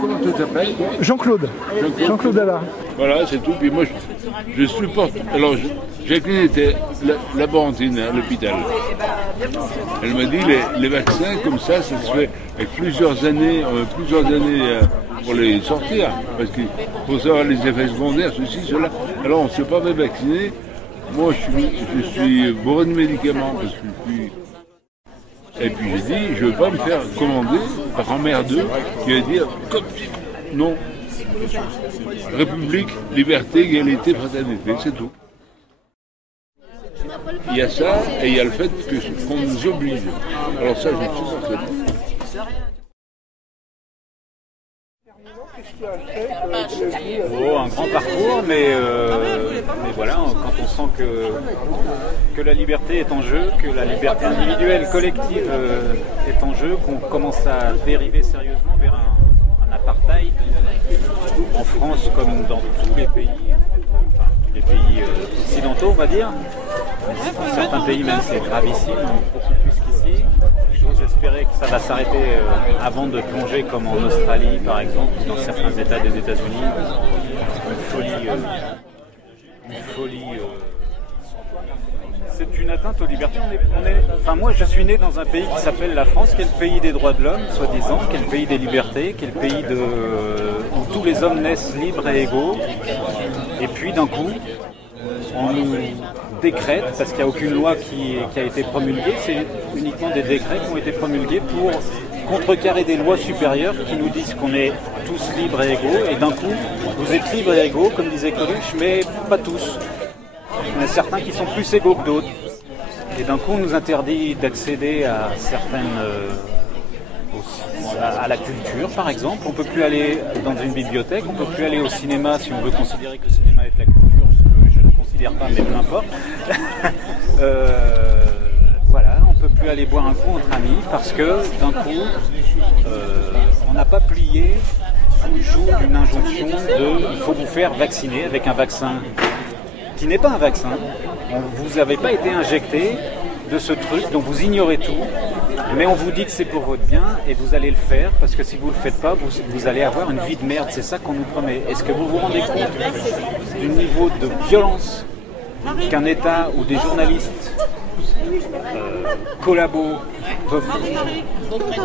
comment tu t'appelles? Jean-Claude. Jean-Claude Allard. Voilà, c'est tout. Puis moi, je supporte. Alors, Jacqueline était laborantine à l'hôpital. Elle m'a dit les vaccins comme ça se fait avec plusieurs années pour les sortir. Parce qu'il faut savoir les effets secondaires, ceci, cela. Alors, on ne s'est pas fait vacciner. Moi, je suis bourré de médicaments parce que je suis... Et puis j'ai dit, je ne veux pas me faire commander par un merdeux qui va dire non. République, liberté, égalité, fraternité, c'est tout. Il y a ça et il y a le fait qu'on nous oblige. Alors ça, je supporte pas. Oh, un grand parcours, mais voilà, quand on sent que la liberté est en jeu, que la liberté individuelle, collective est en jeu, qu'on commence à dériver sérieusement vers un apartheid, en France comme dans tous les pays, tous les pays occidentaux, on va dire. Dans certains pays même c'est gravissime, beaucoup plus qu'ici. J'ose espérer que ça va s'arrêter avant de plonger comme en Australie par exemple, ou dans certains États des États-Unis. Une folie. C'est une atteinte aux libertés. Enfin, moi je suis né dans un pays qui s'appelle la France, qui est le pays des droits de l'homme, soi-disant, qui est le pays des libertés, qui est le pays où tous les hommes naissent libres et égaux. Et puis d'un coup, on nous décrète, parce qu'il n'y a aucune loi qui a été promulguée, c'est uniquement des décrets qui ont été promulgués pour contrecarrer des lois supérieures qui nous disent qu'on est tous libres et égaux, et d'un coup, vous êtes libres et égaux, comme disait Coluche, mais pas tous. Il y en a certains qui sont plus égaux que d'autres. Et d'un coup, on nous interdit d'accéder à certaines... à la culture, par exemple. On ne peut plus aller dans une bibliothèque, on ne peut plus aller au cinéma si on veut considérer que le cinéma est de la culture. Pas, mais peu importe. Voilà, on ne peut plus aller boire un coup entre amis parce que d'un coup, on n'a pas plié sous le joug d'une injonction de il faut vous faire vacciner avec un vaccin qui n'est pas un vaccin. Vous n'avez pas été injecté de ce truc dont vous ignorez tout, mais on vous dit que c'est pour votre bien et vous allez le faire parce que si vous ne le faites pas, vous allez avoir une vie de merde. C'est ça qu'on nous promet. Est-ce que vous vous rendez compte du niveau de violence qu'un État ou des journalistes collabos peuvent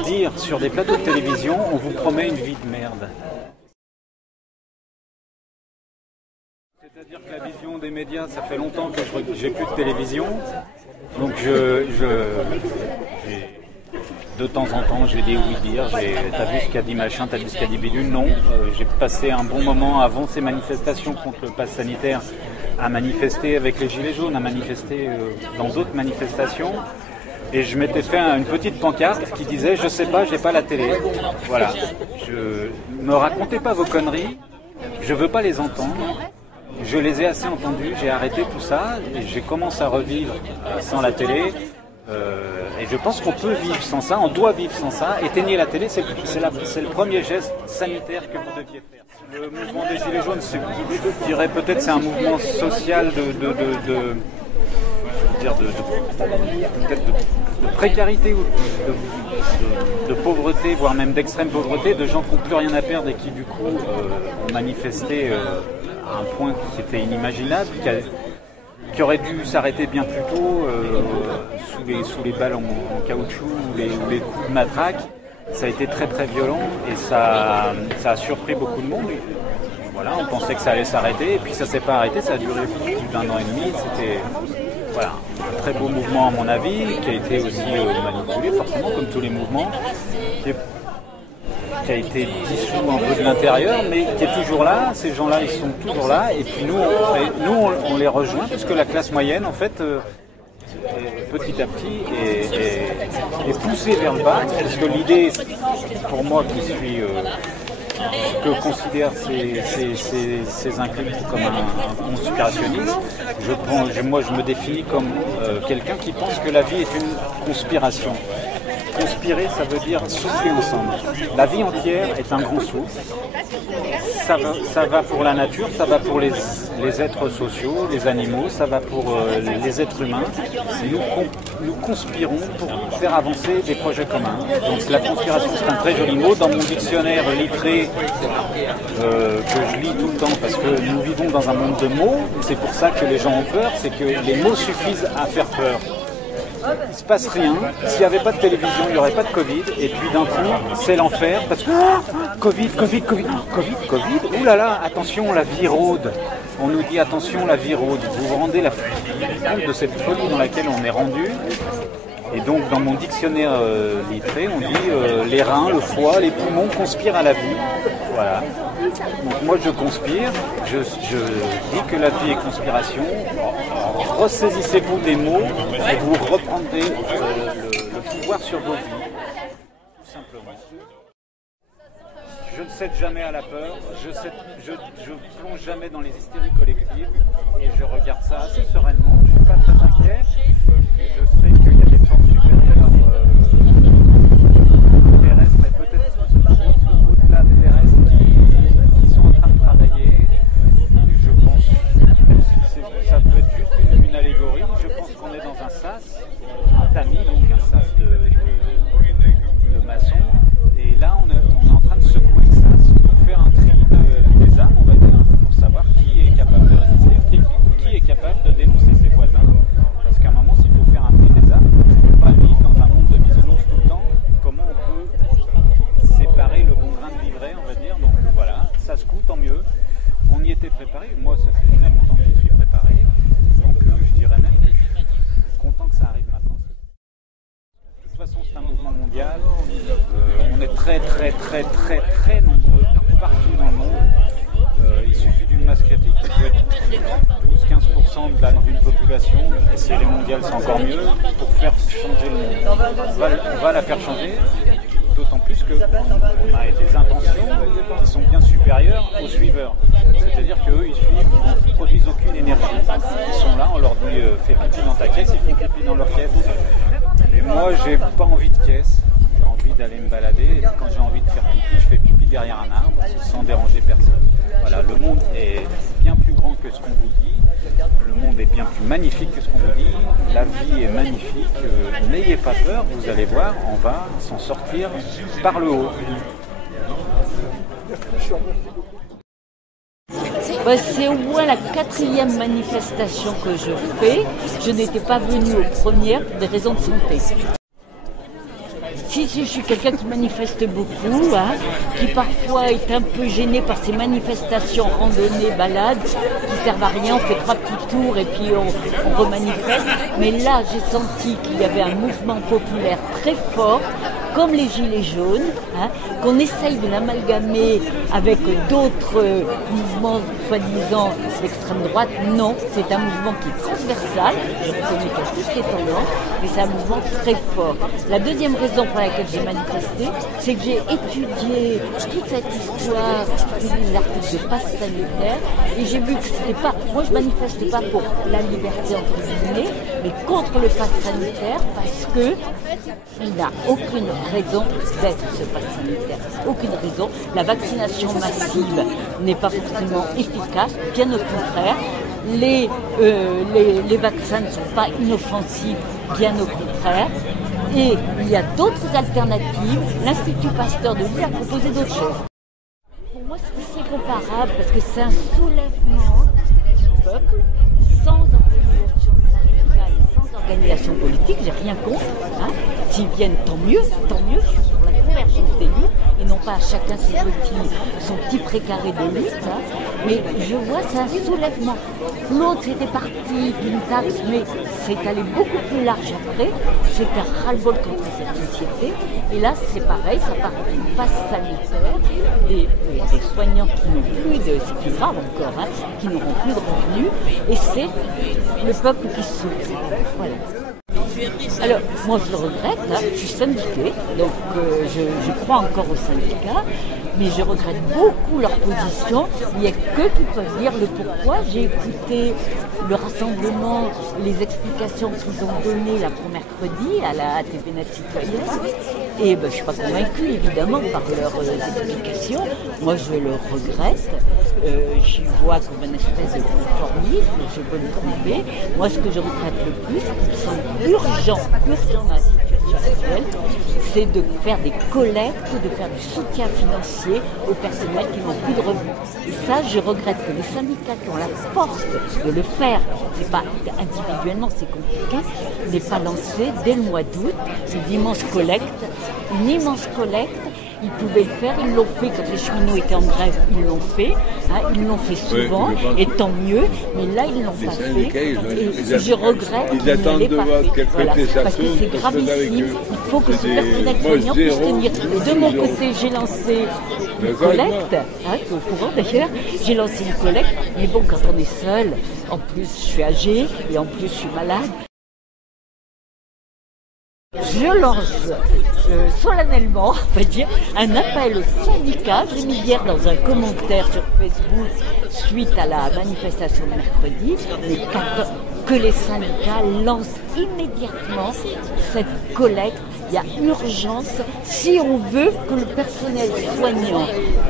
dire sur des plateaux de télévision, on vous promet une vie de merde. C'est-à-dire que la vision des médias, ça fait longtemps que j'ai plus de télévision, donc de temps en temps, j'ai des oui dire, t'as vu ce qu'a dit machin, t'as vu ce qu'a dit bidule, non. J'ai passé un bon moment avant ces manifestations contre le pass sanitaire à manifester avec les Gilets jaunes, à manifester dans d'autres manifestations. Et je m'étais fait une petite pancarte qui disait « Je sais pas, j'ai pas la télé ». Voilà. Me racontez pas vos conneries, je veux pas les entendre. Je les ai assez entendues, j'ai arrêté tout ça, et j'ai commencé à revivre sans la télé. Et je pense qu'on peut vivre sans ça, on doit vivre sans ça. Éteignez la télé, c'est le premier geste sanitaire que vous deviez faire. Le mouvement des Gilets jaunes, je dirais peut-être c'est un mouvement social de précarité ou de pauvreté, voire même d'extrême pauvreté, de gens qui n'ont plus rien à perdre et qui du coup ont manifesté à un point qui était inimaginable, qui aurait dû s'arrêter bien plus tôt sous les balles en caoutchouc ou les coups de matraque. Ça a été très très violent et ça a surpris beaucoup de monde. Voilà, on pensait que ça allait s'arrêter et puis ça s'est pas arrêté, ça a duré plus d'1 an et demi. C'était voilà, un très beau mouvement à mon avis, qui a été aussi manipulé forcément comme tous les mouvements, qui a été dissous un peu de l'intérieur, mais qui est toujours là. Ces gens-là, ils sont toujours là et puis nous on les rejoint parce que la classe moyenne en fait petit à petit est poussée vers le bas, parce que l'idée, pour moi qui suis que considère ces inclus comme un conspirationniste, moi je me définis comme quelqu'un qui pense que la vie est une conspiration. Conspirer, ça veut dire souffler ensemble. La vie entière est un grand souffle. Ça va pour la nature, ça va pour les êtres sociaux, les animaux, ça va pour les êtres humains. Nous conspirons pour faire avancer des projets communs. Donc la conspiration, c'est un très joli mot. Dans mon dictionnaire littré, que je lis tout le temps, parce que nous vivons dans un monde de mots, c'est pour ça que les gens ont peur, c'est que les mots suffisent à faire peur. Il ne se passe rien. S'il n'y avait pas de télévision, il n'y aurait pas de Covid. Et puis d'un coup, c'est l'enfer. Parce que Covid. Ouh là là, attention, la vie rôde. On nous dit attention, la vie rôde. Vous vous rendez compte de cette folie dans laquelle on est rendu. Et donc dans mon dictionnaire littré, on dit les reins, le foie, les poumons conspirent à la vie. Voilà. Donc moi je conspire, je dis que la vie est conspiration. Ressaisissez-vous des mots et vous reprendrez le pouvoir sur vos vies. Tout simplement. Je ne cède jamais à la peur, je plonge jamais dans les hystéries collectives et je regarde ça assez sereinement. Je ne suis pas très inquiet. Je sais qu'il y a des forces supérieures terrestres et peut-être au-delà des terrestres qui sont en train de travailler. Et je pense que ça peut être juste une allégorie. Je pense qu'on est dans un sas, un tamis, donc un sas de maçon. Et là, on est en train de secouer le sas pour faire un tri des âmes, on va dire, pour savoir qui est capable de résister, qui est capable de dénoncer ses voisins. Parce qu'à un moment, s'il faut faire un tri des âmes, on ne peut pas vivre dans un monde de bisounours tout le temps. Comment on peut séparer le bon grain de l'ivraie, on va dire. Donc voilà, ça secoue, tant mieux. On y était préparé. Moi, ça fait très longtemps que je suis préparé. Donc je dirais même que je suis content que ça arrive maintenant. De toute façon, c'est un mouvement mondial. On est très nombreux partout dans le monde. Il suffit d'une masse critique qui peut être 12-15% d'une population, et si elle est mondiale, c'est encore mieux, pour faire changer le monde. On va la faire changer, d'autant plus qu'on a des intentions qui sont bien supérieures aux suiveurs. C'est-à-dire qu'eux, ils suivent, ils ne produisent aucune énergie. Ils sont là, on leur dit fais pipi dans ta caisse, ils font pipi dans leur caisse. Et moi, j'ai pas envie de caisse. J'ai envie d'aller me balader, et quand j'ai envie de faire pipi, je fais pipi derrière un arbre sans déranger personne. Voilà, le monde est bien plus grand que ce qu'on vous dit, le monde est bien plus magnifique que ce qu'on vous dit, la vie est magnifique, n'ayez pas peur, vous allez voir, on va s'en sortir par le haut. C'est au moins la 4e manifestation que je fais. Je n'étais pas venue aux premières pour des raisons de santé. Si je suis quelqu'un qui manifeste beaucoup, qui parfois est un peu gêné par ces manifestations, randonnées, balades, qui servent à rien, on fait 3 petits tours et puis on remanifeste. Mais là, j'ai senti qu'il y avait un mouvement populaire très fort, comme les Gilets jaunes, qu'on essaye de l'amalgamer avec d'autres mouvements soi-disant d'extrême droite. Non, c'est un mouvement qui est transversal, je connais pas toutes les tendances, mais c'est un mouvement très fort. La deuxième raison pour laquelle j'ai manifesté, c'est que j'ai étudié toute cette histoire, les articles de passe sanitaire, et j'ai vu que c'était pas, moi je manifestais pas pour la liberté entre guillemets, mais contre le passe sanitaire, parce que il n'a aucune raison d'être ce passe sanitaire. Aucune raison. La vaccination massive n'est pas forcément efficace, bien au contraire. Les vaccins ne sont pas inoffensifs, bien au contraire. Et il y a d'autres alternatives. L'Institut Pasteur de Lille a proposé d'autres choses. Pour moi, c'est assez comparable parce que c'est un soulèvement du peuple sans organisation syndicale, sans organisation politique. J'ai rien contre. S'ils viennent, tant mieux. Je suis pour la convergence des luttes et non pas à chacun son petit précaré de lutte. Mais je vois, c'est un soulèvement. L'autre, c'était parti d'une taxe, mais c'est allé beaucoup plus large après. C'était un ras-le-bol contre cette société. Et là, c'est pareil, ça part d'une passe sanitaire, des soignants qui n'ont plus de, c'est plus grave encore, qui n'auront plus de revenus. Et c'est le peuple qui souffre. Voilà. Alors, moi je le regrette, hein, je suis syndiquée, donc je crois encore au syndicat, mais je regrette beaucoup leur position. Il n'y a que qui peuvent dire le pourquoi. J'ai écouté le rassemblement, les explications qu'ils ont données là pour mercredi à la ATP-Net citoyenne, et je ne suis pas convaincue évidemment par leurs explications. Moi je le regrette, j'y vois comme une espèce de conformisme, je peux le trouver. Moi ce que je regrette le plus, il semble urgent dans la situation actuelle, c'est de faire des collectes, de faire du soutien financier aux personnels qui n'ont plus de revenus. Et ça, je regrette que les syndicats qui ont la force de le faire, c'est pas individuellement, c'est compliqué, n'aient pas lancé dès le mois d'août une immense collecte. Ils pouvaient le faire, ils l'ont fait quand les cheminots étaient en grève, ils l'ont fait souvent, et tant mieux, mais là ils ne l'ont pas fait, et je regrette qu'ils ne l'aient pas fait, voilà, parce que c'est gravissime, il faut que ce personnel soignant puisse tenir. Et de mon côté, j'ai lancé une collecte, au courant d'ailleurs, j'ai lancé une collecte, mais bon, quand on est seul, en plus je suis âgée, et en plus je suis malade, je lance solennellement, on va dire, un appel aux syndicats. J'ai mis hier dans un commentaire sur Facebook suite à la manifestation de mercredi, que les syndicats lancent immédiatement cette collecte. Il y a urgence si on veut que le personnel soignant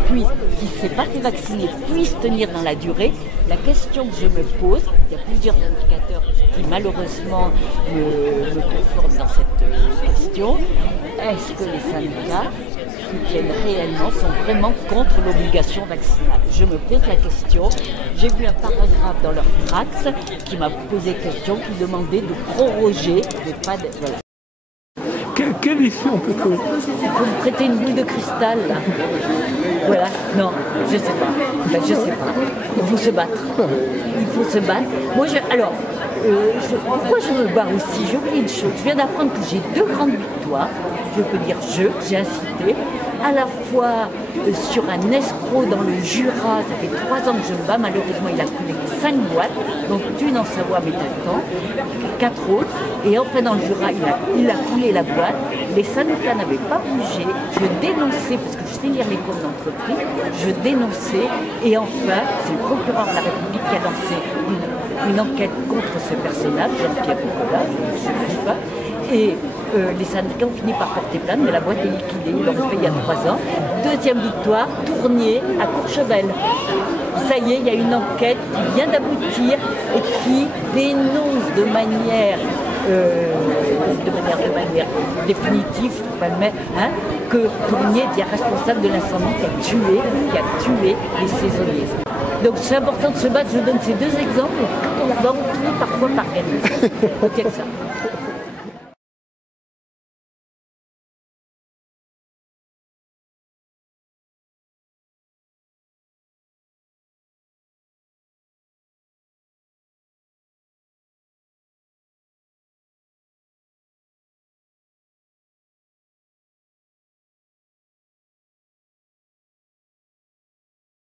qui ne s'est pas fait vacciner puisse tenir dans la durée. La question que je me pose, il y a plusieurs indicateurs qui malheureusement me conforment dans cette question. Est-ce que les syndicats soutiennent réellement, sont vraiment contre l'obligation vaccinale? Je me pose la question. J'ai vu un paragraphe dans leur tract qui m'a posé question, qui demandait de proroger, voilà. Quelle issue on peut trouver? Il faut me prêter une boule de cristal, là. Voilà, non, je sais pas. En fait, je sais pas. Il faut se battre. Il faut se battre. Moi, pourquoi je me bats aussi? J'ai oublié une chose. Je viens d'apprendre que j'ai 2 grandes victoires. Je peux dire j'ai incité. À la fois sur un escroc dans le Jura, ça fait 3 ans que je me bats, malheureusement il a coulé 5 boîtes, donc une en Savoie mais temps, 4 autres, et enfin dans le Jura il a coulé la boîte, les syndicats n'avaient pas bougé, je dénonçais, parce que je sais lire les comptes d'entreprise, je dénonçais, et enfin c'est le procureur de la République qui a lancé une enquête contre ce personnage, Jean-Pierre Nicolas, je ne sais pas, et les syndicats ont fini par porter plainte, mais la boîte est liquidée, ils l'ont fait il y a 3 ans. Deuxième victoire, Tournier à Courchevel. Ça y est, il y a une enquête qui vient d'aboutir et qui dénonce de manière définitive, que Tournier est bien responsable de l'incendie qui a tué les saisonniers. Donc c'est important de se battre, je donne ces 2 exemples, on va finir parfois par gagner. Ok, ça.